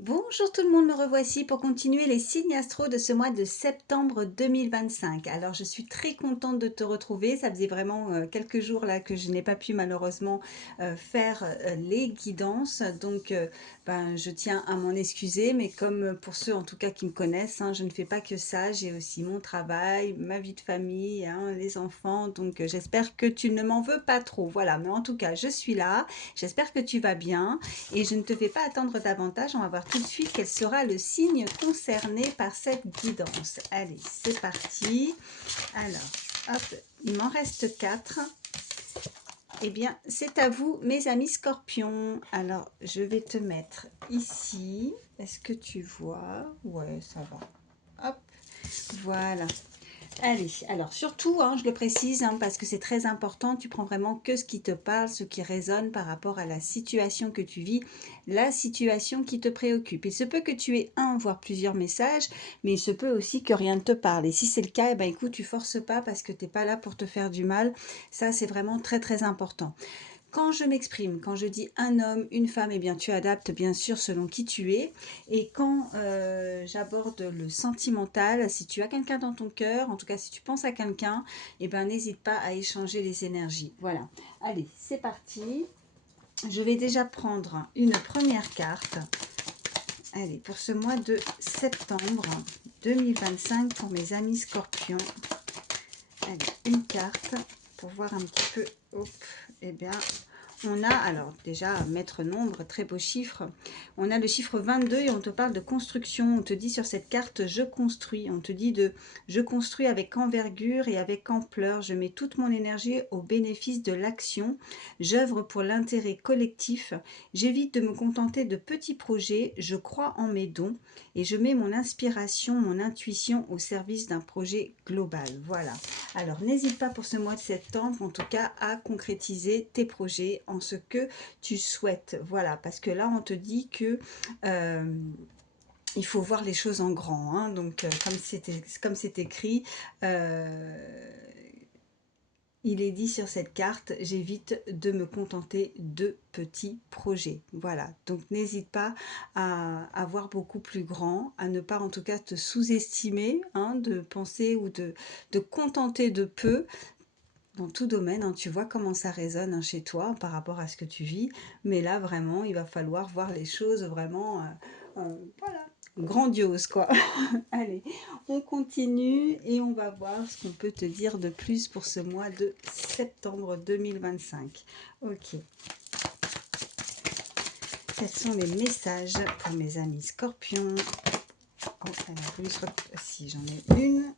Bonjour tout le monde, me revoici pour continuer les signes astro de ce mois de septembre 2025. Alors je suis très contente de te retrouver, ça faisait vraiment quelques jours là que je n'ai pas pu malheureusement faire les guidances, donc je tiens à m'en excuser, mais comme pour ceux en tout cas qui me connaissent, hein, je ne fais pas que ça, j'ai aussi mon travail, ma vie de famille, hein, les enfants, donc j'espère que tu ne m'en veux pas trop, voilà, mais en tout cas je suis là, j'espère que tu vas bien. Et je ne te fais pas attendre davantage, on va voir tout de suite quel sera le signe concerné par cette guidance. Allez, c'est parti. Alors, hop, il m'en reste 4. Eh bien, c'est à vous, mes amis scorpions. Alors, je vais te mettre ici. Est-ce que tu vois? Ouais, ça va. Hop, voilà. Allez, alors surtout, hein, je le précise, hein, parce que c'est très important, tu prends vraiment que ce qui te parle, ce qui résonne par rapport à la situation que tu vis, la situation qui te préoccupe. Il se peut que tu aies un, voire plusieurs messages, mais il se peut aussi que rien ne te parle. Et si c'est le cas, eh ben, écoute, tu forces pas parce que tu n'es pas là pour te faire du mal. Ça, c'est vraiment très très important. Quand je m'exprime, quand je dis un homme, une femme, eh bien tu adaptes bien sûr selon qui tu es. Et quand j'aborde le sentimental, si tu as quelqu'un dans ton cœur, en tout cas si tu penses à quelqu'un, eh ben n'hésite pas à échanger les énergies. Voilà. Allez, c'est parti. Je vais déjà prendre une première carte. Allez, pour ce mois de septembre 2025 pour mes amis scorpions. Allez, une carte pour voir un petit peu. Hop, eh bien, on a, alors déjà, maître nombre, très beau chiffre. On a le chiffre 22 et on te parle de construction. On te dit sur cette carte, je construis. On te dit de, je construis avec envergure et avec ampleur. Je mets toute mon énergie au bénéfice de l'action. J'œuvre pour l'intérêt collectif. J'évite de me contenter de petits projets. Je crois en mes dons et je mets mon inspiration, mon intuition au service d'un projet global. Voilà. Alors, n'hésite pas pour ce mois de septembre, en tout cas, à concrétiser tes projets en ce que tu souhaites. Voilà, parce que là, on te dit que il faut voir les choses en grand. Hein. Donc, comme c'est écrit, il est dit sur cette carte, j'évite de me contenter de petits projets. Voilà, donc n'hésite pas à voir beaucoup plus grand, à ne pas en tout cas te sous-estimer, hein, de penser ou de contenter de peu dans tout domaine, hein, tu vois comment ça résonne hein, chez toi par rapport à ce que tu vis. Mais là, vraiment, il va falloir voir les choses vraiment, voilà, grandiose, quoi. Allez, on continue et on va voir ce qu'on peut te dire de plus pour ce mois de septembre 2025. Ok. Quels sont les messages pour mes amis scorpions? Oh, si j'en ai une.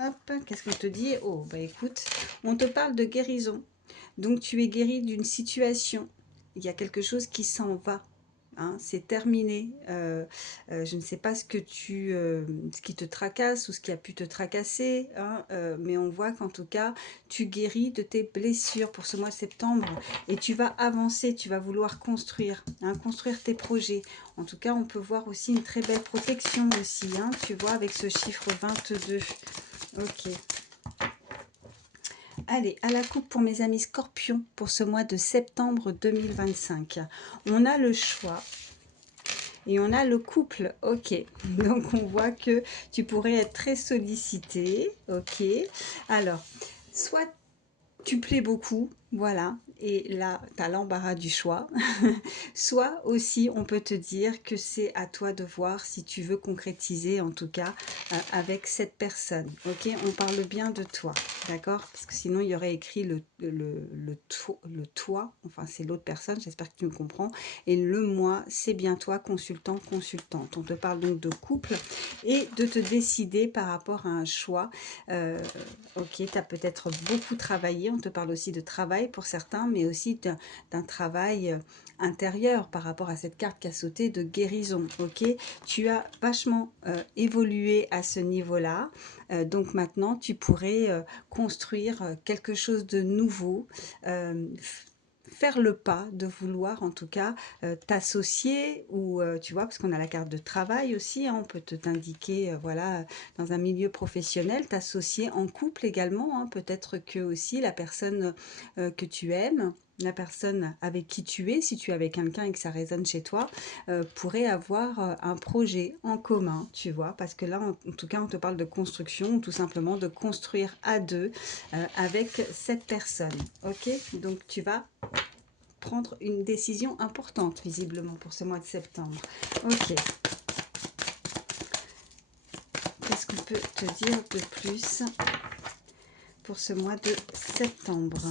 Hop, qu'est-ce qu'on te dit? Oh, bah écoute, on te parle de guérison. Donc tu es guéri d'une situation. Il y a quelque chose qui s'en va. Hein, c'est terminé. Je ne sais pas ce qui te tracasse ou ce qui a pu te tracasser, hein, mais on voit qu'en tout cas, tu guéris de tes blessures pour ce mois de septembre et tu vas avancer, tu vas vouloir construire, hein, construire tes projets. En tout cas, on peut voir aussi une très belle protection aussi, hein, tu vois, avec ce chiffre 22. Ok. Allez, à la coupe pour mes amis scorpions pour ce mois de septembre 2025. On a le choix et on a le couple. Ok, donc on voit que tu pourrais être très sollicité. Ok, alors, soit tu plais beaucoup, voilà, et là, tu as l'embarras du choix. Soit aussi, on peut te dire que c'est à toi de voir si tu veux concrétiser, en tout cas, avec cette personne. Ok, on parle bien de toi, d'accord? Parce que sinon, il y aurait écrit le toi, enfin, c'est l'autre personne, j'espère que tu me comprends. Et le moi, c'est bien toi, consultant, consultante. On te parle donc de couple et de te décider par rapport à un choix. Ok, tu as peut-être beaucoup travaillé, on te parle aussi de travail pour certains, mais aussi d'un travail intérieur par rapport à cette carte qui a sauté de guérison. Ok, tu as vachement évolué à ce niveau-là, donc maintenant tu pourrais construire quelque chose de nouveau. euh, Faire le pas de vouloir en tout cas t'associer ou tu vois parce qu'on a la carte de travail aussi hein, on peut t'indiquer voilà dans un milieu professionnel t'associer en couple également hein, peut-être que aussi la personne que tu aimes la personne avec qui tu es, si tu es avec quelqu'un et que ça résonne chez toi, pourrait avoir un projet en commun, tu vois, parce que là, en tout cas, on te parle de construction, ou tout simplement de construire à deux avec cette personne, ok? Donc, tu vas prendre une décision importante, visiblement, pour ce mois de septembre. Ok. Qu'est-ce qu'on peut te dire de plus pour ce mois de septembre?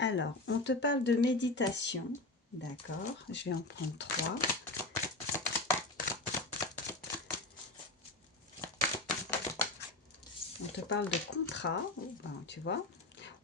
Alors, on te parle de méditation. D'accord, je vais en prendre 3. On te parle de contrat. Oh, ben, tu vois,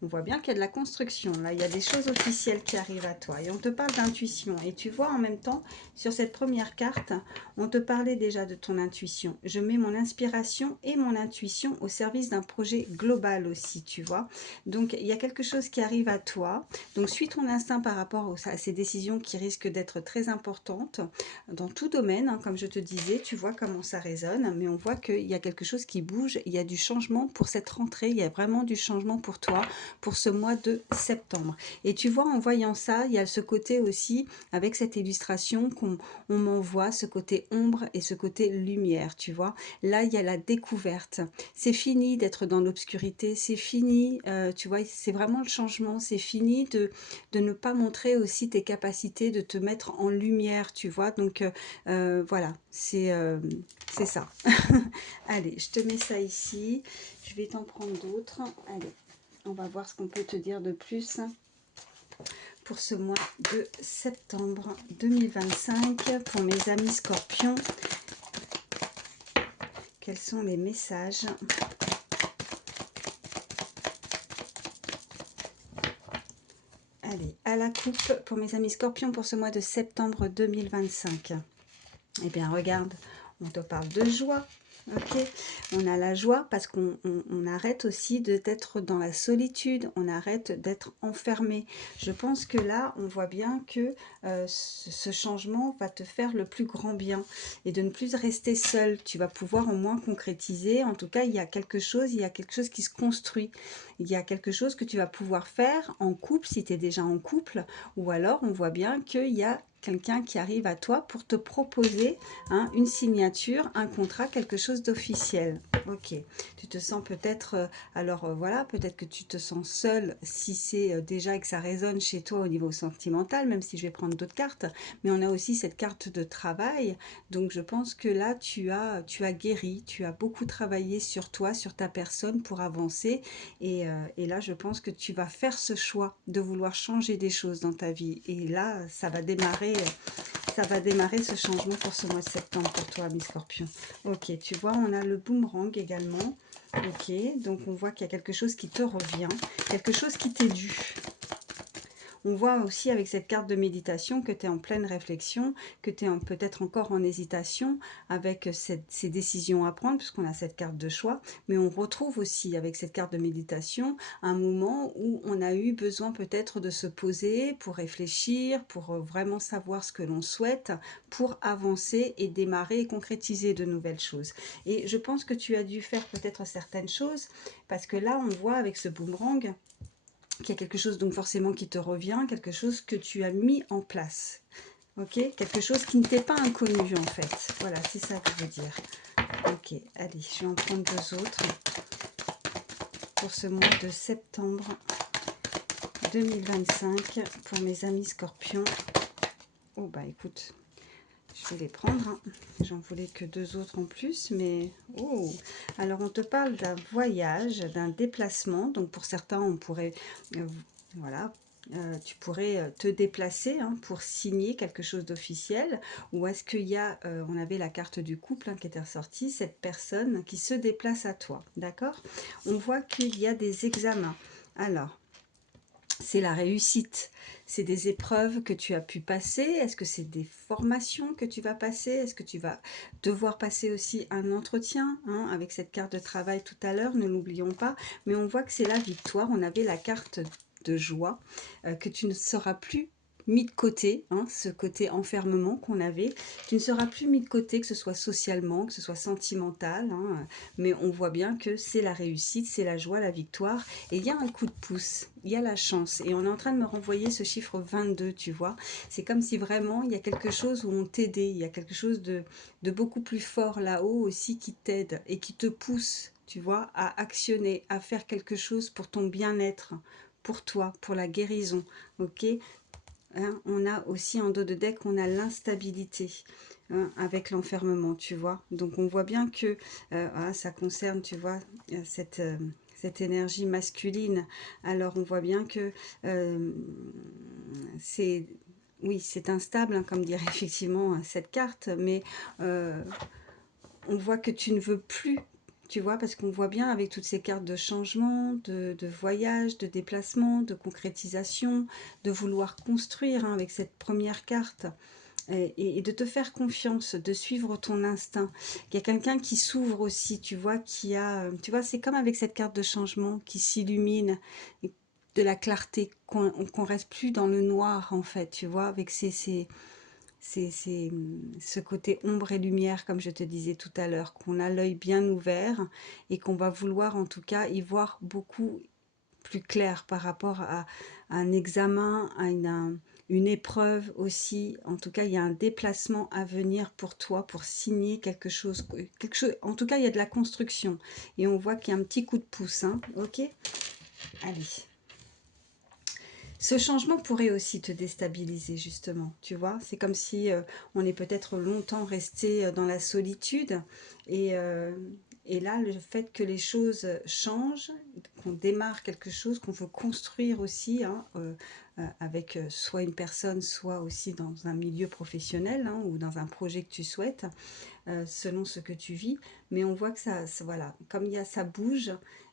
on voit bien qu'il y a de la construction. Là, il y a des choses officielles qui arrivent à toi. Et on te parle d'intuition. Et tu vois, en même temps, sur cette première carte, on te parlait déjà de ton intuition. Je mets mon inspiration et mon intuition au service d'un projet global aussi, tu vois. Donc, il y a quelque chose qui arrive à toi. Donc, suis ton instinct par rapport à ces décisions qui risquent d'être très importantes dans tout domaine. Hein, comme je te disais, tu vois comment ça résonne. Mais on voit qu'il y a quelque chose qui bouge. Il y a du changement pour cette rentrée. Il y a vraiment du changement pour toi pour ce mois de septembre. Et tu vois, en voyant ça, il y a ce côté aussi, avec cette illustration, qu'on m'envoie ce côté ombre et ce côté lumière, tu vois. Là, il y a la découverte. C'est fini d'être dans l'obscurité, c'est fini, tu vois, c'est vraiment le changement, c'est fini de ne pas montrer aussi tes capacités, de te mettre en lumière, tu vois. Donc, voilà, c'est ça. Allez, je te mets ça ici. Je vais t'en prendre d'autres. Allez. On va voir ce qu'on peut te dire de plus pour ce mois de septembre 2025 pour mes amis scorpions. Quels sont les messages? Allez, à la coupe pour mes amis scorpions pour ce mois de septembre 2025. Eh bien, regarde, on te parle de joie. Ok, on a la joie parce qu'on arrête aussi d'être dans la solitude, on arrête d'être enfermé. Je pense que là, on voit bien que ce changement va te faire le plus grand bien et de ne plus rester seul. Tu vas pouvoir au moins concrétiser. En tout cas, il y a quelque chose qui se construit. Il y a quelque chose que tu vas pouvoir faire en couple si tu es déjà en couple, ou alors on voit bien qu'il y a quelqu'un qui arrive à toi pour te proposer une signature, un contrat, quelque chose d'officiel. Ok, tu te sens peut-être, voilà, peut-être que tu te sens seul si c'est déjà que ça résonne chez toi au niveau sentimental, même si je vais prendre d'autres cartes, mais on a aussi cette carte de travail, donc je pense que là tu as guéri, tu as beaucoup travaillé sur toi, sur ta personne pour avancer, et là je pense que tu vas faire ce choix de vouloir changer des choses dans ta vie, et là ça va démarrer ce changement pour ce mois de septembre pour toi, mes scorpions. Ok, tu vois, on a le boomerang également. Ok, donc on voit qu'il y a quelque chose qui te revient, quelque chose qui t'est dû. On voit aussi avec cette carte de méditation que tu es en pleine réflexion, que tu es peut-être encore en hésitation avec ces décisions à prendre, puisqu'on a cette carte de choix, mais on retrouve aussi avec cette carte de méditation un moment où on a eu besoin peut-être de se poser pour réfléchir, pour vraiment savoir ce que l'on souhaite, pour avancer et démarrer et concrétiser de nouvelles choses. Et je pense que tu as dû faire peut-être certaines choses, parce que là on voit avec ce boomerang, qu'il y a quelque chose donc forcément qui te revient, quelque chose que tu as mis en place. Ok, quelque chose qui ne t'est pas inconnu en fait. Voilà, c'est ça que je veux dire. Ok, allez, je vais en prendre deux autres pour ce mois de septembre 2025 pour mes amis scorpions. Oh bah écoute, je vais les prendre. Hein. J'en voulais que deux autres en plus, mais oh. Alors on te parle d'un voyage, d'un déplacement. Donc pour certains, on pourrait, voilà, tu pourrais te déplacer pour signer quelque chose d'officiel, ou est-ce qu'il y a, on avait la carte du couple qui était ressortie, cette personne qui se déplace à toi, d'accord? On voit qu'il y a des examens. Alors, c'est la réussite, c'est des épreuves que tu as pu passer, est-ce que c'est des formations que tu vas passer, est-ce que tu vas devoir passer aussi un entretien avec cette carte de travail tout à l'heure, ne l'oublions pas, mais on voit que c'est la victoire, on avait la carte de joie, que tu ne seras plus mis de côté, hein, ce côté enfermement qu'on avait. Tu ne seras plus mis de côté, que ce soit socialement, que ce soit sentimental, hein, mais on voit bien que c'est la réussite, c'est la joie, la victoire. Et il y a un coup de pouce, il y a la chance. Et on est en train de me renvoyer ce chiffre 22, tu vois. C'est comme si vraiment il y a quelque chose où on t'aidait, il y a quelque chose de beaucoup plus fort là-haut aussi qui t'aide et qui te pousse, tu vois, à actionner, à faire quelque chose pour ton bien-être, pour toi, pour la guérison, ok. Hein, on a aussi en dos de deck, on a l'instabilité, hein, avec l'enfermement, tu vois. Donc on voit bien que ça concerne, tu vois, cette énergie masculine. Alors on voit bien que c'est... Oui, c'est instable, hein, comme dirait effectivement cette carte, mais on voit que tu ne veux plus, tu vois, parce qu'on voit bien avec toutes ces cartes de changement, de voyage, de déplacement, de concrétisation, de vouloir construire, hein, avec cette première carte, et de te faire confiance, de suivre ton instinct. Il y a quelqu'un qui s'ouvre aussi, tu vois, tu vois, c'est comme avec cette carte de changement qui s'illumine, de la clarté, qu'on reste plus dans le noir, en fait, tu vois, avec ce côté ombre et lumière, comme je te disais tout à l'heure, qu'on a l'œil bien ouvert et qu'on va vouloir en tout cas y voir beaucoup plus clair par rapport à un examen, à une épreuve aussi. En tout cas, il y a un déplacement à venir pour toi, pour signer quelque chose. En tout cas, il y a de la construction et on voit qu'il y a un petit coup de pouce, hein, ok. Allez. Ce changement pourrait aussi te déstabiliser, justement, tu vois. C'est comme si on est peut-être longtemps resté dans la solitude et, euh, et là, le fait que les choses changent, qu'on démarre quelque chose, qu'on veut construire aussi, hein, avec soit une personne, soit aussi dans un milieu professionnel, hein, ou dans un projet que tu souhaites, selon ce que tu vis. Mais on voit que voilà, comme ça bouge,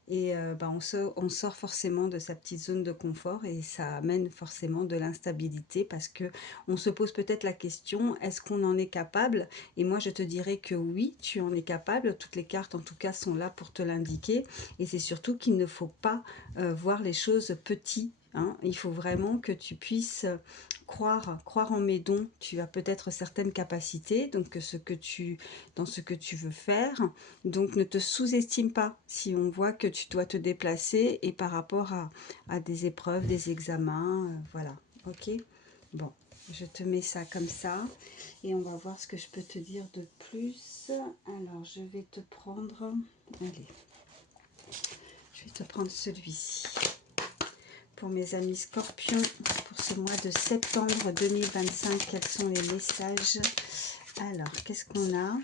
et on sort forcément de sa petite zone de confort et ça amène forcément de l'instabilité parce que on se pose peut-être la question, est-ce qu'on en est capable? Et moi je te dirais que oui, tu en es capable. Toutes les cartes en tout cas sont là pour te l'indiquer et c'est surtout qu'il ne faut pas voir les choses petits. Hein. Il faut vraiment que tu puisses croire en mes dons. Tu as peut-être certaines capacités, donc dans ce que tu veux faire. Donc ne te sous-estime pas si on voit que tu dois te déplacer et par rapport à des épreuves, des examens, voilà. Ok. Bon, je te mets ça comme ça et on va voir ce que je peux te dire de plus. Alors je vais te prendre, allez, je vais te prendre celui-ci. Pour mes amis scorpions, pour ce mois de septembre 2025, quels sont les messages? Alors, qu'est-ce qu'on a?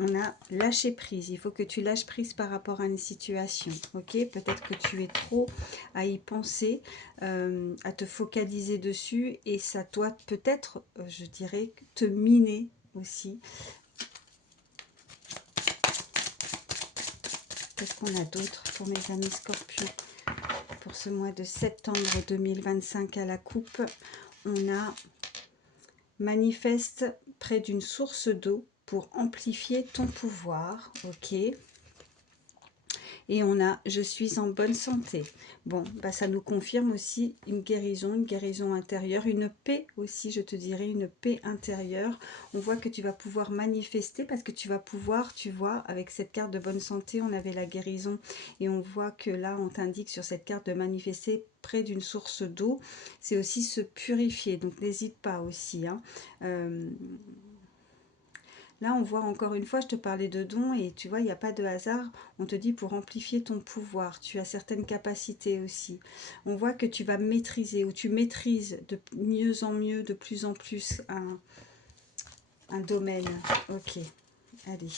On a lâché prise. Il faut que tu lâches prise par rapport à une situation. Ok, peut-être que tu es trop à y penser, à te focaliser dessus et ça doit peut-être, je dirais, te miner aussi. Qu'est-ce qu'on a d'autre pour mes amis scorpions? Pour ce mois de septembre 2025 à la coupe, on a manifeste près d'une source d'eau pour amplifier ton pouvoir, ok. Et on a je suis en bonne santé. Bon, bah ça nous confirme aussi une guérison intérieure, une paix aussi, je te dirais, une paix intérieure. On voit que tu vas pouvoir manifester parce que tu vas pouvoir, tu vois, avec cette carte de bonne santé, on avait la guérison et on voit que là, on t'indique sur cette carte de manifester près d'une source d'eau. C'est aussi se purifier, donc n'hésite pas aussi, hein. Là, on voit encore une fois, je te parlais de dons et tu vois, il n'y a pas de hasard. On te dit pour amplifier ton pouvoir, tu as certaines capacités aussi. On voit que tu vas maîtriser ou tu maîtrises de mieux en mieux, de plus en plus un domaine. Ok, allez.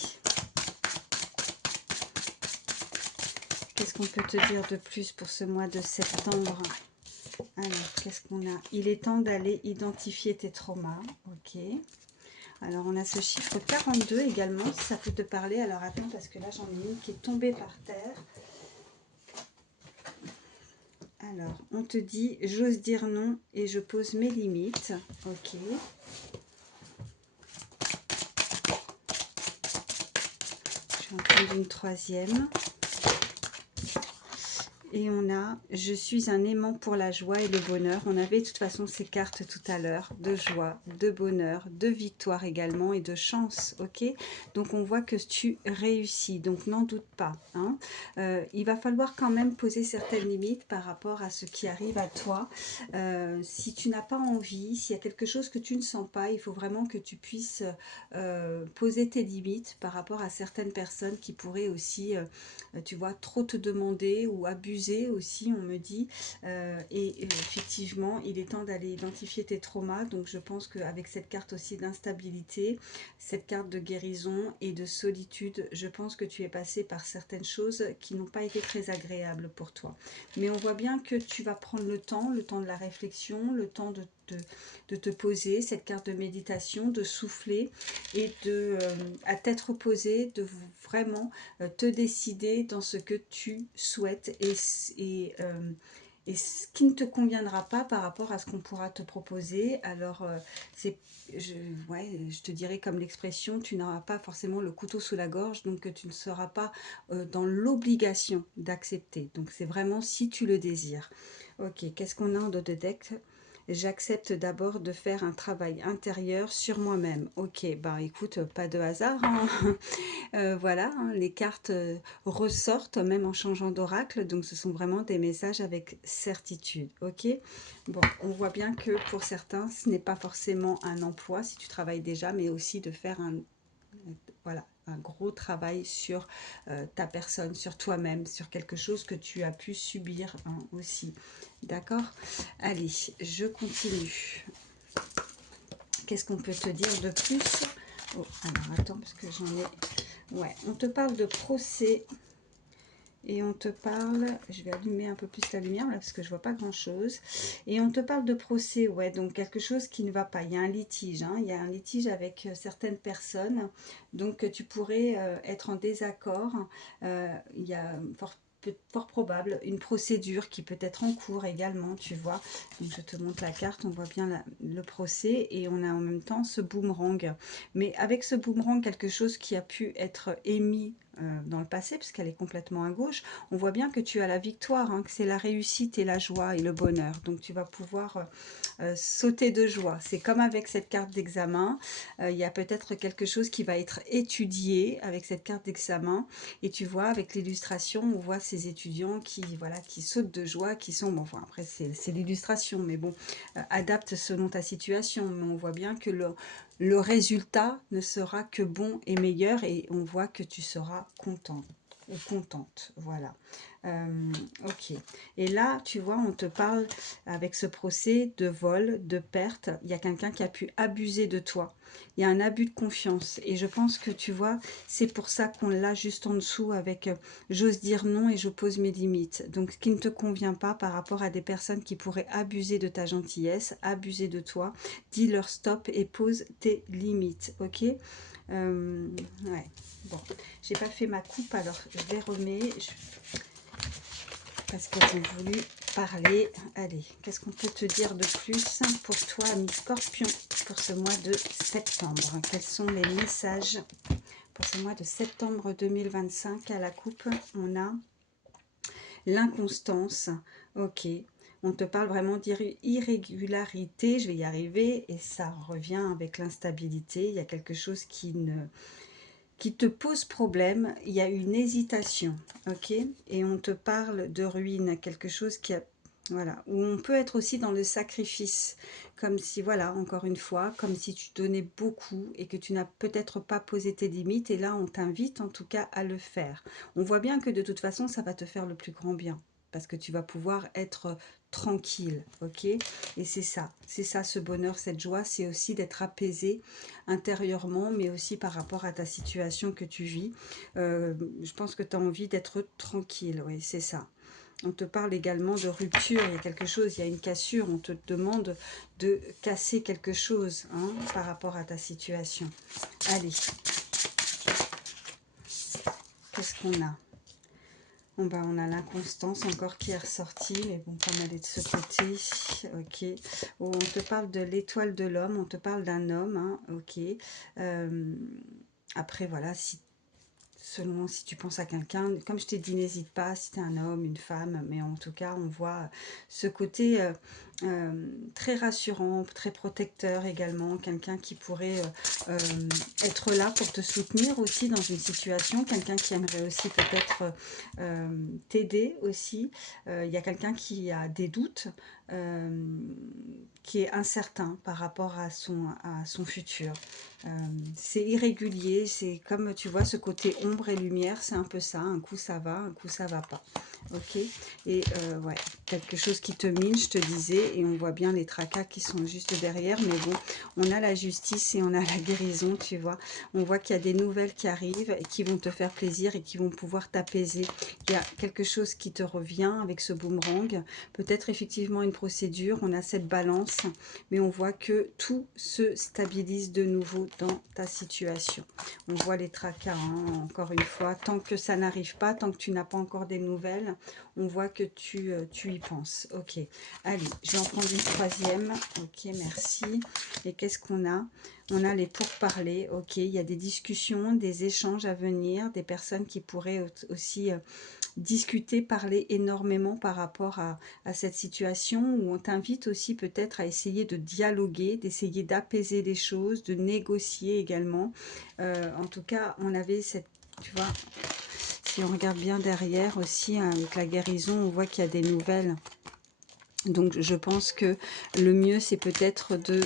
Qu'est-ce qu'on peut te dire de plus pour ce mois de septembre? Alors, qu'est-ce qu'on a? Il est temps d'aller identifier tes traumas. Ok. Alors, on a ce chiffre 42 également, si ça peut te parler. Alors, attends, parce que là, j'en ai une qui est tombée par terre. Alors, on te dit, j'ose dire non et je pose mes limites. Ok. Je vais en prendre une troisième. Et on a je suis un aimant pour la joie et le bonheur. On avait de toute façon ces cartes tout à l'heure de joie, de bonheur, de victoire également et de chance. Ok, donc on voit que tu réussis, donc n'en doute pas, hein. Il va falloir quand même poser certaines limites par rapport à ce qui arrive à toi. Si tu n'as pas envie, s'il y a quelque chose que tu ne sens pas, il faut vraiment que tu puisses poser tes limites par rapport à certaines personnes qui pourraient aussi tu vois, trop te demander ou abuser aussi, on me dit. Et effectivement, il est temps d'aller identifier tes traumas. Donc je pense qu'avec cette carte aussi d'instabilité, cette carte de guérison et de solitude, je pense que tu es passé par certaines choses qui n'ont pas été très agréables pour toi. Mais on voit bien que tu vas prendre le temps de la réflexion, le temps de te poser, cette carte de méditation, de souffler et à tête reposée, de vraiment te décider dans ce que tu souhaites et ce qui ne te conviendra pas par rapport à ce qu'on pourra te proposer. Alors, c'est, je, ouais, je te dirais comme l'expression, tu n'auras pas forcément le couteau sous la gorge, donc tu ne seras pas dans l'obligation d'accepter. Donc, c'est vraiment si tu le désires. Ok, qu'est-ce qu'on a en dos de deck? J'accepte d'abord de faire un travail intérieur sur moi-même. Ok, bah écoute, pas de hasard, hein. Voilà, hein, les cartes ressortent même en changeant d'oracle, donc ce sont vraiment des messages avec certitude. Ok, bon, on voit bien que pour certains, ce n'est pas forcément un emploi si tu travailles déjà, mais aussi de faire voilà, un gros travail sur ta personne, sur toi-même, sur quelque chose que tu as pu subir, hein, aussi. D'accord? Allez, je continue. Qu'est-ce qu'on peut te dire de plus? Oh, alors attends, parce que j'en ai... Ouais, on te parle de procès et on te parle, je vais allumer un peu plus la lumière là parce que je vois pas grand chose, et on te parle de procès, ouais, donc quelque chose qui ne va pas, il y a un litige, hein, il y a un litige avec certaines personnes, donc tu pourrais être en désaccord, il y a fort probable une procédure qui peut être en cours également, tu vois. Donc je te montre la carte, on voit bien le procès et on a en même temps ce boomerang, mais avec ce boomerang, quelque chose qui a pu être émis dans le passé, parce qu'elle est complètement à gauche, on voit bien que tu as la victoire, hein, que c'est la réussite et la joie et le bonheur. Donc tu vas pouvoir sauter de joie. C'est comme avec cette carte d'examen, il y a peut-être quelque chose qui va être étudié avec cette carte d'examen. Et tu vois, avec l'illustration, on voit ces étudiants qui, voilà, qui sautent de joie, qui sont, bon, enfin après c'est l'illustration, mais bon, adapte selon ta situation. Mais on voit bien que le résultat ne sera que bon et meilleur et on voit que tu seras content ou contente, voilà. Ok, et là tu vois on te parle avec ce procès de vol, de perte, il y a quelqu'un qui a pu abuser de toi, il y a un abus de confiance et je pense que tu vois c'est pour ça qu'on l'a juste en dessous avec j'ose dire non et je pose mes limites, donc ce qui ne te convient pas par rapport à des personnes qui pourraient abuser de ta gentillesse, abuser de toi, dis leur stop et pose tes limites, ok. Ouais, bon, j'ai pas fait ma coupe alors je les remets parce qu'elles ont voulu parler. Allez, qu'est-ce qu'on peut te dire de plus pour toi, ami Scorpion, pour ce mois de septembre? Quels sont les messages pour ce mois de septembre 2025? À la coupe, on a l'inconstance. Ok, on te parle vraiment d'irrégularité, je vais y arriver, et ça revient avec l'instabilité. Il y a quelque chose qui te pose problème, il y a une hésitation, ok, et on te parle de ruine, quelque chose qui a, voilà, où on peut être aussi dans le sacrifice, comme si, voilà, encore une fois, comme si tu donnais beaucoup et que tu n'as peut-être pas posé tes limites, et là on t'invite en tout cas à le faire. On voit bien que de toute façon ça va te faire le plus grand bien, parce que tu vas pouvoir être tranquille, ok, et c'est ça ce bonheur, cette joie, c'est aussi d'être apaisé intérieurement, mais aussi par rapport à ta situation que tu vis. Je pense que tu as envie d'être tranquille, oui, c'est ça. On te parle également de rupture, il y a quelque chose, il y a une cassure, on te demande de casser quelque chose, hein, par rapport à ta situation. Allez, qu'est-ce qu'on a? Bon, bah, on a l'inconstance encore qui est ressortie, mais bon, comme elle est de ce côté, ok. Oh, on te parle de l'étoile de l'homme, on te parle d'un homme, hein, ok. Après, voilà, si selon si tu penses à quelqu'un. Comme je t'ai dit, n'hésite pas, si tu es un homme, une femme, mais en tout cas, on voit ce côté très rassurant, très protecteur également, quelqu'un qui pourrait être là pour te soutenir aussi dans une situation, quelqu'un qui aimerait aussi peut-être t'aider aussi. Il y a quelqu'un qui a des doutes, euh, qui est incertain par rapport à son futur. Euh, c'est irrégulier, c'est comme tu vois ce côté ombre et lumière, c'est un peu ça, un coup ça va, un coup ça va pas. Ok. Et ouais, quelque chose qui te mine, je te disais, et on voit bien les tracas qui sont juste derrière, mais bon, on a la justice et on a la guérison, tu vois. On voit qu'il y a des nouvelles qui arrivent et qui vont te faire plaisir et qui vont pouvoir t'apaiser. Il y a quelque chose qui te revient avec ce boomerang, peut-être effectivement une procédure, on a cette balance, mais on voit que tout se stabilise de nouveau dans ta situation. On voit les tracas, hein, encore une fois, tant que ça n'arrive pas, tant que tu n'as pas encore des nouvelles, on voit que tu y penses. Ok, allez, je vais en prendre une troisième. Ok, merci. Et qu'est-ce qu'on a? On a les pourparlers. Ok, il y a des discussions, des échanges à venir, des personnes qui pourraient aussi discuter, parler énormément par rapport à cette situation, où on t'invite aussi peut-être à essayer de dialoguer, d'essayer d'apaiser les choses, de négocier également. En tout cas, on avait cette, tu vois, si on regarde bien derrière aussi, hein, avec la guérison, on voit qu'il y a des nouvelles. Donc je pense que le mieux c'est peut-être de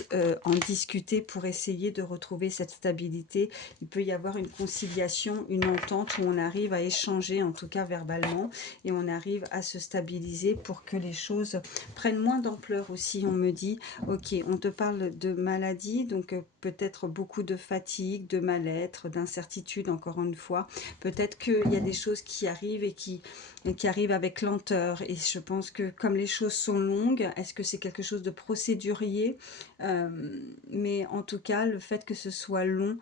en discuter pour essayer de retrouver cette stabilité. Il peut y avoir une conciliation, une entente où on arrive à échanger, en tout cas verbalement, et on arrive à se stabiliser pour que les choses prennent moins d'ampleur aussi. On me dit, ok, on te parle de maladie, donc peut-être beaucoup de fatigue, de mal-être, d'incertitude, encore une fois. Peut-être qu'il y a des choses qui arrivent et qui arrivent avec lenteur, et je pense que comme les choses sont longue. Est-ce que c'est quelque chose de procédurier? Mais en tout cas, le fait que ce soit long,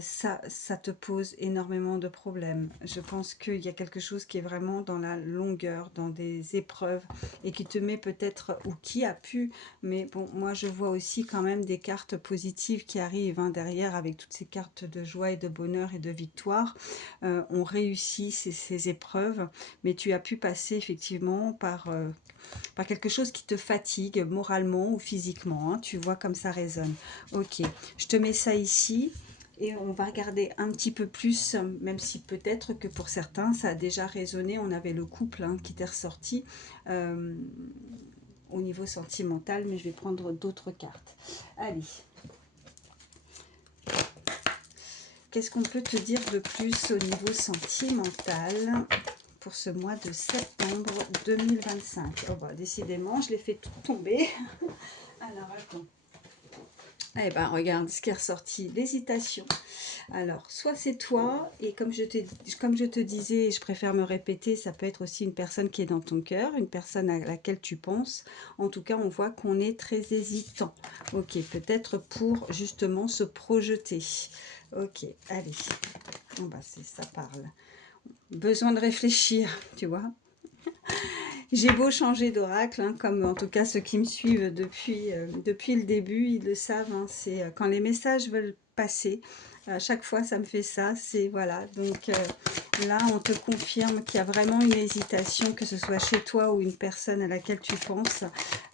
ça te pose énormément de problèmes. Je pense qu'il y a quelque chose qui est vraiment dans la longueur, dans des épreuves, et qui te met peut-être, ou qui a pu, mais bon, moi je vois aussi quand même des cartes positives qui arrivent, hein, derrière, avec toutes ces cartes de joie et de bonheur et de victoire. On réussit ces épreuves, mais tu as pu passer effectivement par quelque chose qui te fatigue moralement ou physiquement, hein. Tu vois comme ça résonne. Ok, je te mets ça ici et on va regarder un petit peu plus, même si peut-être que pour certains ça a déjà résonné. On avait le couple, hein, qui était ressorti euh, au niveau sentimental, mais je vais prendre d'autres cartes. Allez, qu'est-ce qu'on peut te dire de plus au niveau sentimental pour ce mois de septembre 2025? Oh bah, décidément, je l'ai fait tout tomber. Alors, attends. Eh ben, regarde ce qui est ressorti, l'hésitation. Alors, soit c'est toi, et comme je te disais, et je préfère me répéter, ça peut être aussi une personne qui est dans ton cœur, une personne à laquelle tu penses. En tout cas, on voit qu'on est très hésitant. Ok, peut-être pour justement se projeter. Ok, allez. Bon, bah, ça parle. Besoin de réfléchir, tu vois. J'ai beau changer d'oracle, hein, comme en tout cas ceux qui me suivent depuis le début, ils le savent, hein, c'est quand les messages veulent passer, à chaque fois ça me fait ça, c'est voilà, donc là on te confirme qu'il y a vraiment une hésitation, que ce soit chez toi ou une personne à laquelle tu penses.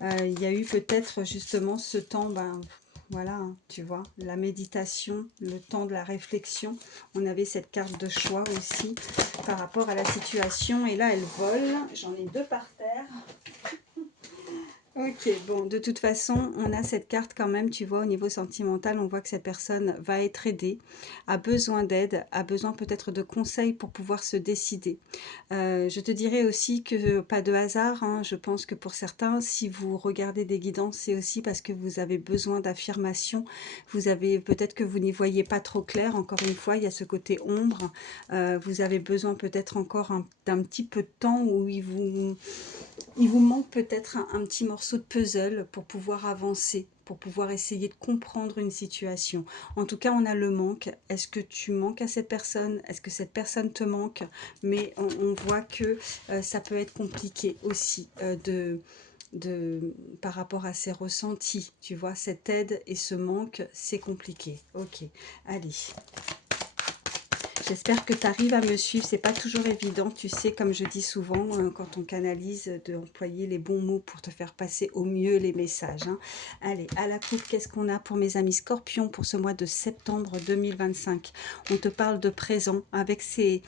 Il y a eu peut-être justement ce temps, ben, voilà, hein, tu vois, la méditation, le temps de la réflexion. On avait cette carte de choix aussi par rapport à la situation. Et là, elle vole. J'en ai deux par terre. Ok, bon, de toute façon, on a cette carte quand même, tu vois, au niveau sentimental, on voit que cette personne va être aidée, a besoin d'aide, a besoin peut-être de conseils pour pouvoir se décider. Je te dirais aussi que pas de hasard, hein, je pense que pour certains, si vous regardez des guidances, c'est aussi parce que vous avez besoin d'affirmation, vous avez peut-être que vous n'y voyez pas trop clair, encore une fois, il y a ce côté ombre, vous avez besoin peut-être encore d'un petit peu de temps où il vous manque peut-être un petit morceau de puzzle pour pouvoir avancer, pour pouvoir essayer de comprendre une situation. En tout cas, on a le manque. Est-ce que tu manques à cette personne? Est-ce que cette personne te manque? Mais on voit que ça peut être compliqué aussi par rapport à ses ressentis. Tu vois, cette aide et ce manque, c'est compliqué. Ok, allez. J'espère que tu arrives à me suivre. C'est pas toujours évident, tu sais, comme je dis souvent, quand on canalise, d'employer les bons mots pour te faire passer au mieux les messages, hein. Allez, à la coupe, qu'est-ce qu'on a pour mes amis Scorpions pour ce mois de septembre 2025? On te parle de présent. Avec ces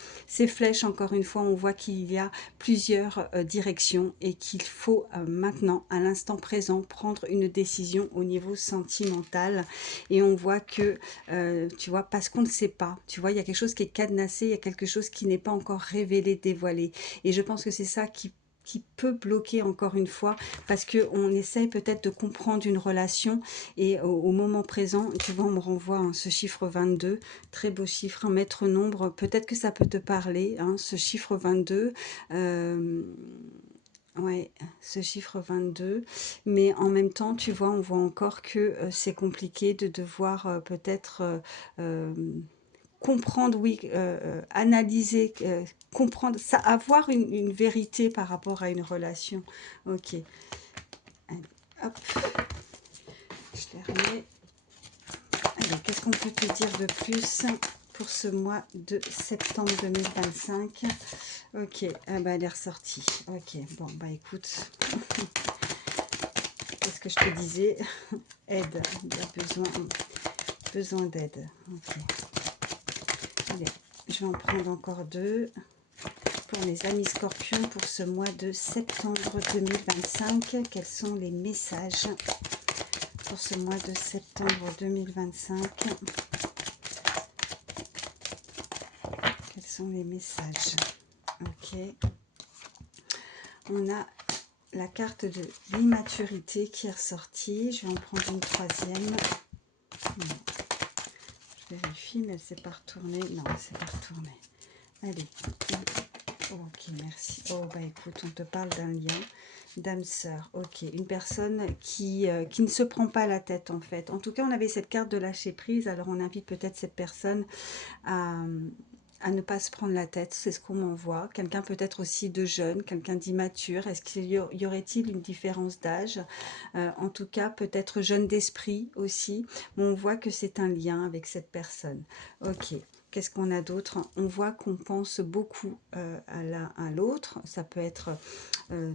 flèches, encore une fois, on voit qu'il y a plusieurs directions et qu'il faut maintenant, à l'instant présent, prendre une décision au niveau sentimental. Et on voit que tu vois, parce qu'on ne sait pas, tu vois, il y a quelque chose qui est cadenassé, il y a quelque chose qui n'est pas encore révélé, dévoilé. Et je pense que c'est ça qui peut bloquer encore une fois, parce qu'on essaye peut-être de comprendre une relation, et au moment présent, tu vois, on me renvoie hein, ce chiffre 22, très beau chiffre, un maître nombre, peut-être que ça peut te parler, hein, ce chiffre 22, ouais, ce chiffre 22, mais en même temps, tu vois, on voit encore que c'est compliqué de devoir peut-être comprendre, oui, analyser, comprendre, ça, avoir une vérité par rapport à une relation. Ok, allez, hop, je les remets. Allez, qu'est-ce qu'on peut te dire de plus pour ce mois de septembre 2025? Ok, ah bah elle est ressortie. Ok, bon, bah écoute, qu'est-ce que je te disais? Aide, il y a besoin d'aide. Ok, allez, je vais en prendre encore deux pour mes amis Scorpions pour ce mois de septembre 2025. Quels sont les messages pour ce mois de septembre 2025? Quels sont les messages? Ok, on a la carte de l'immaturité qui est ressortie. Je vais en prendre une troisième. Je vérifie, mais elle ne s'est pas retournée. Non, elle ne s'est pas retournée. Allez. Ok, merci. Oh, bah écoute, on te parle d'un lien, d'âme sœur. Ok, une personne qui ne se prend pas la tête, en fait. En tout cas, on avait cette carte de lâcher prise. Alors, on invite peut-être cette personne à ne pas se prendre la tête, c'est ce qu'on m'envoie. Quelqu'un peut-être aussi de jeune, quelqu'un d'immature. Est-ce qu'il y aurait-il une différence d'âge? En tout cas, peut-être jeune d'esprit aussi. Mais on voit que c'est un lien avec cette personne. Ok. Qu'est-ce qu'on a d'autre? On voit qu'on pense beaucoup à l'un à l'autre. Ça peut être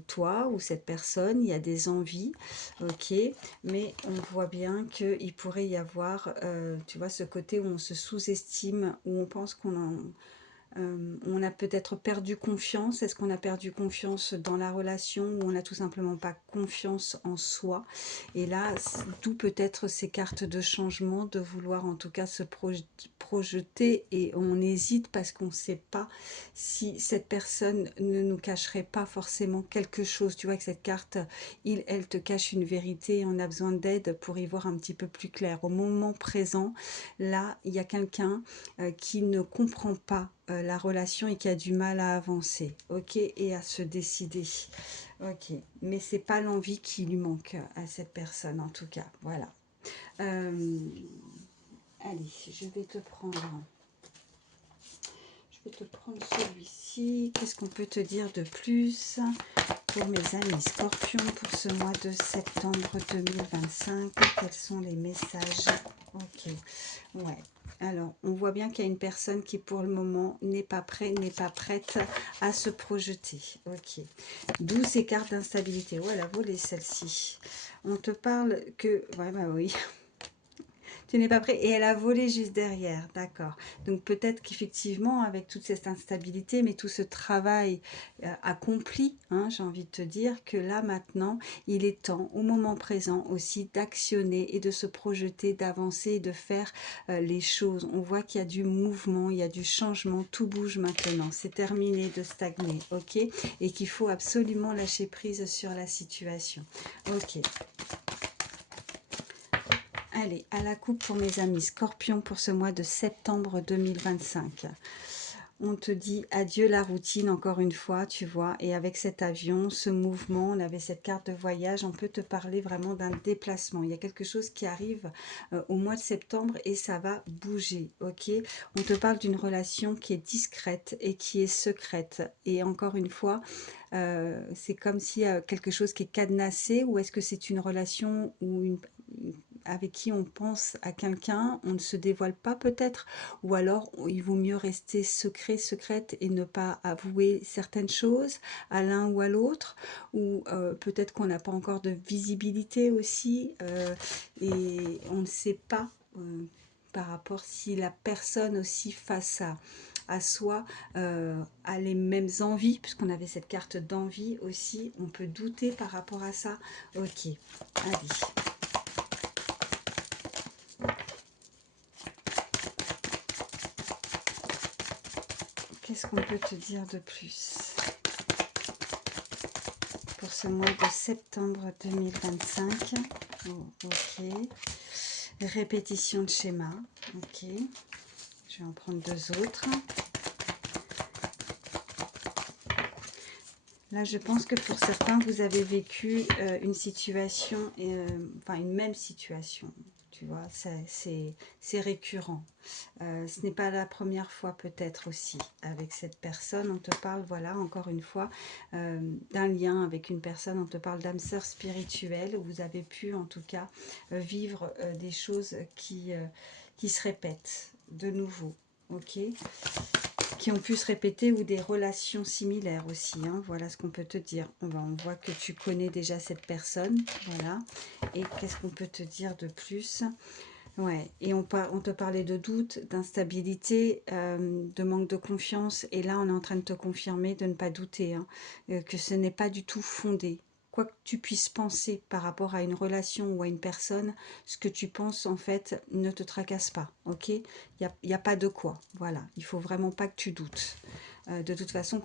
toi ou cette personne. Il y a des envies, ok. Mais on voit bien qu'il pourrait y avoir, tu vois, ce côté où on se sous-estime, où on pense on a peut-être perdu confiance. Est-ce qu'on a perdu confiance dans la relation ou on n'a tout simplement pas confiance en soi? Et là, d'où peut-être ces cartes de changement, de vouloir en tout cas se projeter, et on hésite parce qu'on ne sait pas si cette personne ne nous cacherait pas forcément quelque chose. Tu vois que cette carte, elle te cache une vérité et on a besoin d'aide pour y voir un petit peu plus clair. Au moment présent, là, il y a quelqu'un qui ne comprend pas la relation et qui a du mal à avancer, ok, et à se décider, ok, mais c'est pas l'envie qui lui manque à cette personne en tout cas, voilà. Allez, je vais te prendre celui-ci. Qu'est-ce qu'on peut te dire de plus pour mes amis Scorpions pour ce mois de septembre 2025? Quels sont les messages? Ok, ouais. Alors, on voit bien qu'il y a une personne qui, pour le moment, n'est pas prête à se projeter. Ok. D'où ces cartes d'instabilité. Oh, elle a volé celle-ci. On te parle que... Ouais, bah oui. Tu n'es pas prêt. Et elle a volé juste derrière, d'accord. Donc peut-être qu'effectivement, avec toute cette instabilité, mais tout ce travail accompli, hein, j'ai envie de te dire que là maintenant, il est temps, au moment présent aussi, d'actionner et de se projeter, d'avancer et de faire les choses. On voit qu'il y a du mouvement, il y a du changement, tout bouge maintenant. C'est terminé de stagner, ok? Et qu'il faut absolument lâcher prise sur la situation. Ok. Allez, à la coupe pour mes amis Scorpions pour ce mois de septembre 2025. On te dit adieu la routine encore une fois, tu vois, et avec cet avion, ce mouvement, on avait cette carte de voyage, on peut te parler vraiment d'un déplacement. Il y a quelque chose qui arrive au mois de septembre et ça va bouger, ok? On te parle d'une relation qui est discrète et qui est secrète. Et encore une fois, c'est comme s'il y a quelque chose qui est cadenassé, ou est-ce que c'est une relation ou avec qui on pense à quelqu'un, on ne se dévoile pas peut-être, ou alors il vaut mieux rester secret, secrète et ne pas avouer certaines choses à l'un ou à l'autre, ou peut-être qu'on n'a pas encore de visibilité aussi, et on ne sait pas par rapport si la personne aussi face à soi a les mêmes envies, puisqu'on avait cette carte d'envie aussi, on peut douter par rapport à ça. Ok, allez. Qu'est-ce qu'on peut te dire de plus pour ce mois de septembre 2025? Oh, ok. Répétition de schéma. Ok. Je vais en prendre deux autres. Là, je pense que pour certains, vous avez vécu une situation, enfin une même situation. Tu vois, c'est récurrent. Ce n'est pas la première fois peut-être aussi avec cette personne. On te parle, voilà, encore une fois, d'un lien avec une personne. On te parle d'âme sœur spirituelle. Vous avez pu en tout cas vivre des choses qui se répètent de nouveau. Ok, qui ont pu se répéter, ou des relations similaires aussi, hein. Voilà ce qu'on peut te dire. On voit que tu connais déjà cette personne, voilà. Et qu'est-ce qu'on peut te dire de plus? Ouais, et on te parlait de doute, d'instabilité, de manque de confiance, et là on est en train de te confirmer de ne pas douter, hein, que ce n'est pas du tout fondé. Quoi que tu puisses penser par rapport à une relation ou à une personne, ce que tu penses en fait ne te tracasse pas, ok? Y a pas de quoi, voilà. Il faut vraiment pas que tu doutes. De toute façon,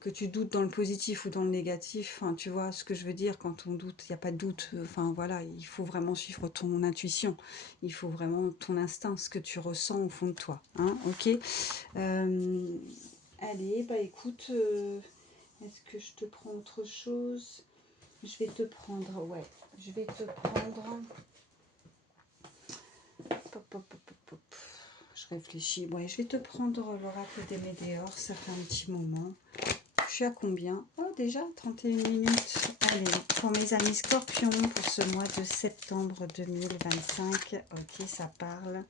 que tu doutes dans le positif ou dans le négatif, enfin, tu vois ce que je veux dire, quand on doute, il n'y a pas de doute, enfin voilà, il faut vraiment suivre ton intuition, il faut vraiment ton instinct, ce que tu ressens au fond de toi, hein, ok. Allez, bah écoute, est-ce que je te prends autre chose? Je vais te prendre, ouais, je vais te prendre, pop, pop, pop, pop, pop. Je réfléchis, ouais, je vais te prendre l'oracle des Médéors, ça fait un petit moment. Je suis à combien? Oh, déjà 31 minutes. Allez, pour mes amis scorpions, pour ce mois de septembre 2025. Ok, ça parle.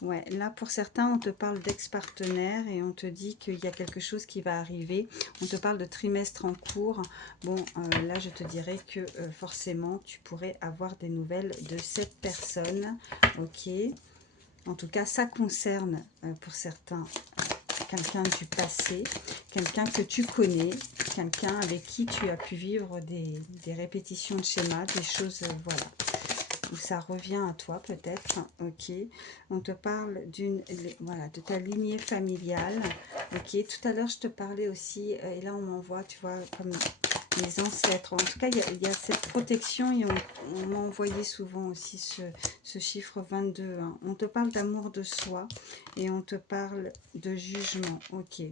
Ouais, là, pour certains, on te parle d'ex-partenaire et on te dit qu'il y a quelque chose qui va arriver. On te parle de trimestre en cours. Bon, là, je te dirais que forcément, tu pourrais avoir des nouvelles de cette personne. Ok. En tout cas, ça concerne pour certains quelqu'un du passé, quelqu'un que tu connais, quelqu'un avec qui tu as pu vivre des répétitions de schémas, des choses, voilà, où ça revient à toi peut-être, ok. On te parle voilà, de ta lignée familiale, ok. Tout à l'heure, je te parlais aussi, et là, on m'envoie, tu vois, comme les ancêtres. En tout cas, il y a cette protection, et on m'a envoyé souvent aussi ce chiffre 22. Hein. On te parle d'amour de soi et on te parle de jugement. Ok.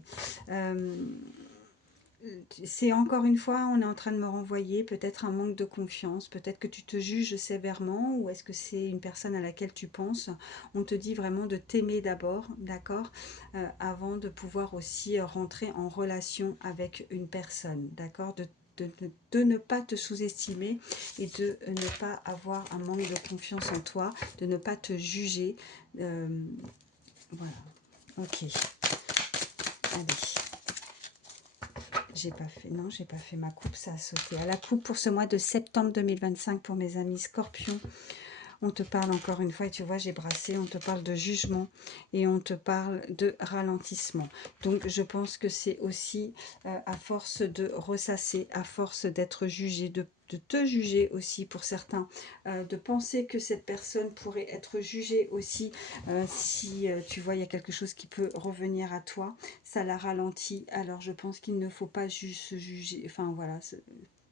C'est encore une fois, on est en train de me renvoyer peut-être un manque de confiance, peut-être que tu te juges sévèrement, ou est-ce que c'est une personne à laquelle tu penses? On te dit vraiment de t'aimer d'abord, d'accord, avant de pouvoir aussi rentrer en relation avec une personne, d'accord, de ne pas te sous-estimer et de ne pas avoir un manque de confiance en toi, de ne pas te juger. Voilà, ok, allez. J'ai pas fait, non, j'ai pas fait ma coupe, ça a sauté. À la coupe pour ce mois de septembre 2025 pour mes amis scorpions. On te parle encore une fois, et tu vois, j'ai brassé, on te parle de jugement et on te parle de ralentissement. Donc, je pense que c'est aussi à force de ressasser, à force d'être jugé, de te juger aussi pour certains, de penser que cette personne pourrait être jugée aussi si tu vois, il y a quelque chose qui peut revenir à toi, ça la ralentit. Alors, je pense qu'il ne faut pas juste se juger, enfin voilà,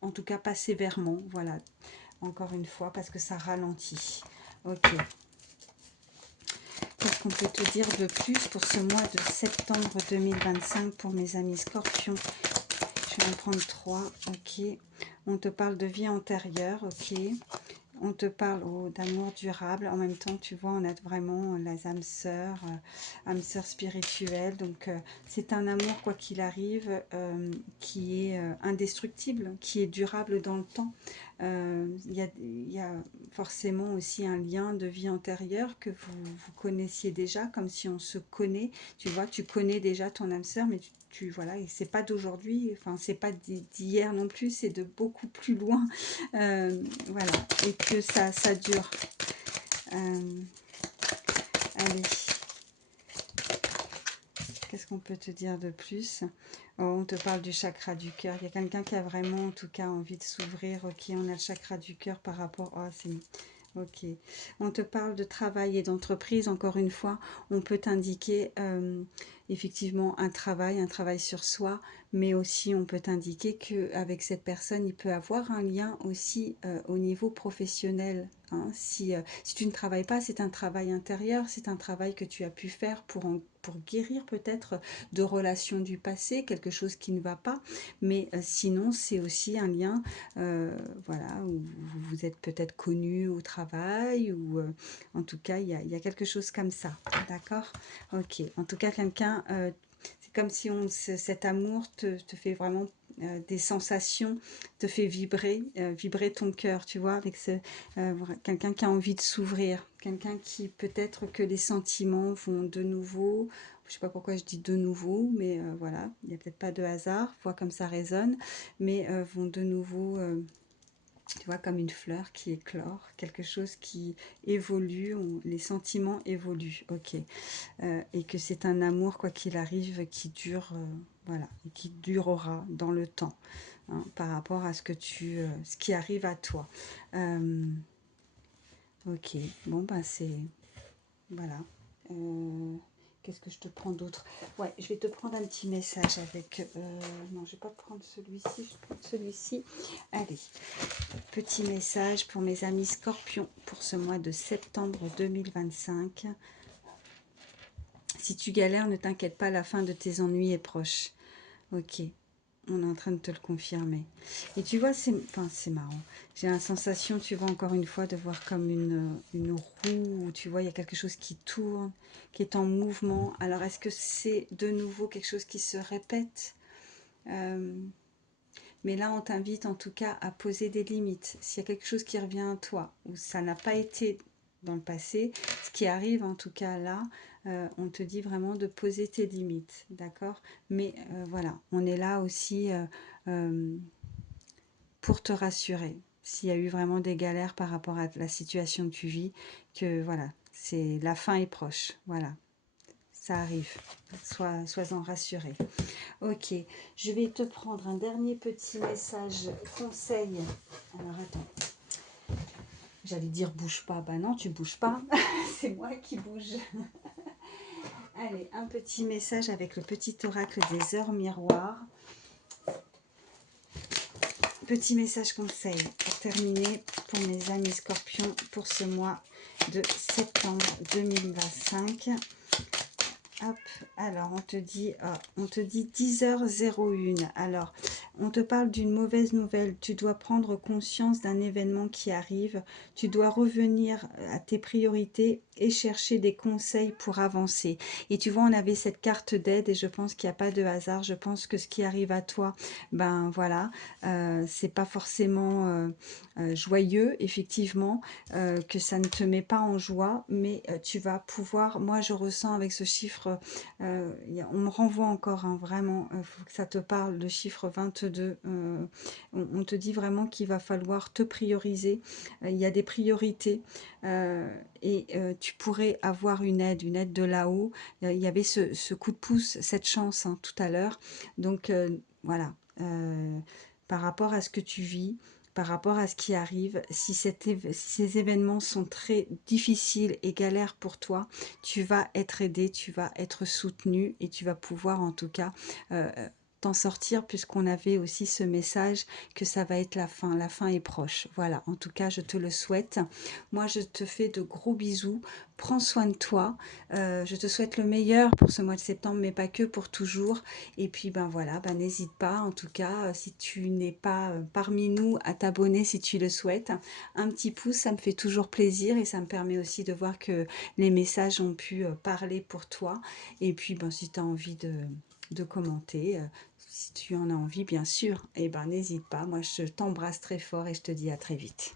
en tout cas pas sévèrement, voilà. Encore une fois, parce que ça ralentit. Ok. Qu'est-ce qu'on peut te dire de plus pour ce mois de septembre 2025 pour mes amis scorpions? Je vais en prendre 3. Ok. On te parle de vie antérieure. Ok. On te parle d'amour durable. En même temps, tu vois, on a vraiment les âmes sœurs spirituelles. Donc, c'est un amour, quoi qu'il arrive, qui est indestructible, qui est durable dans le temps. Il y a forcément aussi un lien de vie antérieure que vous connaissiez déjà, comme si on se connaît. Tu vois, tu connais déjà ton âme sœur, mais voilà, et c'est pas d'aujourd'hui, enfin, c'est pas d'hier non plus, c'est de beaucoup plus loin. Voilà, et que ça dure. Euh, Allez, qu'est-ce qu'on peut te dire de plus? Oh, on te parle du chakra du cœur. Il y a quelqu'un qui a vraiment, en tout cas, envie de s'ouvrir. Ok, on a le chakra du cœur par rapport... Oh, c'est... Ok. On te parle de travail et d'entreprise. Encore une fois, on peut t'indiquer effectivement un travail sur soi, mais aussi on peut t'indiquer qu'avec cette personne, il peut avoir un lien aussi au niveau professionnel. Hein. Si tu ne travailles pas, c'est un travail intérieur, c'est un travail que tu as pu faire pour guérir peut-être de relations du passé, quelque chose qui ne va pas. Mais sinon, c'est aussi un lien, voilà, où vous vous êtes peut-être connu au travail, ou en tout cas, il y a quelque chose comme ça. D'accord? Ok. En tout cas, quelqu'un, c'est comme si cet amour te fait vraiment des sensations, te fait vibrer ton cœur, tu vois, avec quelqu'un qui a envie de s'ouvrir, quelqu'un qui peut-être que les sentiments vont de nouveau, je sais pas pourquoi je dis de nouveau, mais voilà, il n'y a peut-être pas de hasard, vois comme ça résonne, mais vont de nouveau, tu vois, comme une fleur qui éclore, quelque chose qui évolue, les sentiments évoluent, ok. Et que c'est un amour, quoi qu'il arrive, qui dure, voilà, et qui durera dans le temps, hein, par rapport à ce qui arrive à toi. Ok, bon, ben c'est, voilà. Euh, Qu'est-ce que je te prends d'autre? Ouais, je vais te prendre un petit message avec... non, je vais pas prendre celui-ci, je prends celui-ci. Allez, petit message pour mes amis scorpions pour ce mois de septembre 2025. Si tu galères, ne t'inquiète pas, la fin de tes ennuis est proche. Ok, on est en train de te le confirmer. Et tu vois, c'est marrant. J'ai la sensation, tu vois, encore une fois, de voir comme une roue, où tu vois, il y a quelque chose qui tourne, qui est en mouvement. Alors, est-ce que c'est de nouveau quelque chose qui se répète? Euh, mais là, on t'invite en tout cas à poser des limites. S'il y a quelque chose qui revient à toi, ou ça n'a pas été dans le passé, ce qui arrive en tout cas là, on te dit vraiment de poser tes limites, d'accord? Mais voilà, on est là aussi euh, pour te rassurer. S'il y a eu vraiment des galères par rapport à la situation que tu vis, que voilà, la fin est proche, voilà, ça arrive. Sois-en rassuré. Ok, je vais te prendre un dernier petit message conseil. Alors attends, j'allais dire bouge pas. Bah non, tu bouges pas. C'est moi qui bouge. Allez, un petit message avec le petit oracle des heures miroirs. Petit message conseil pour terminer pour mes amis scorpions pour ce mois de septembre 2025. Hop, alors on te dit 10h01. Alors, on te parle d'une mauvaise nouvelle. Tu dois prendre conscience d'un événement qui arrive. Tu dois revenir à tes priorités et chercher des conseils pour avancer. Et tu vois, on avait cette carte d'aide et je pense qu'il n'y a pas de hasard. Je pense que ce qui arrive à toi, ben voilà, c'est pas forcément joyeux, effectivement, que ça ne te met pas en joie, mais tu vas pouvoir, moi je ressens avec ce chiffre, on me renvoie encore, hein, vraiment, faut que ça te parle, le chiffre 22, on te dit vraiment qu'il va falloir te prioriser, il y a des priorités, et tu pourrais avoir une aide de là-haut, il y avait ce coup de pouce, cette chance, hein, tout à l'heure, donc voilà, par rapport à ce que tu vis, par rapport à ce qui arrive, si ces événements sont très difficiles et galères pour toi, tu vas être aidé, tu vas être soutenu et tu vas pouvoir en tout cas t'en sortir puisqu'on avait aussi ce message que ça va être la fin est proche. Voilà, en tout cas je te le souhaite. Moi je te fais de gros bisous, prends soin de toi, je te souhaite le meilleur pour ce mois de septembre mais pas que pour toujours. Et puis ben voilà, ben n'hésite pas en tout cas, si tu n'es pas parmi nous, à t'abonner si tu le souhaites. Un petit pouce, ça me fait toujours plaisir et ça me permet aussi de voir que les messages ont pu parler pour toi. Et puis ben si tu as envie de commenter, si tu en as envie bien sûr. Eh ben n'hésite pas, moi je t'embrasse très fort et je te dis à très vite.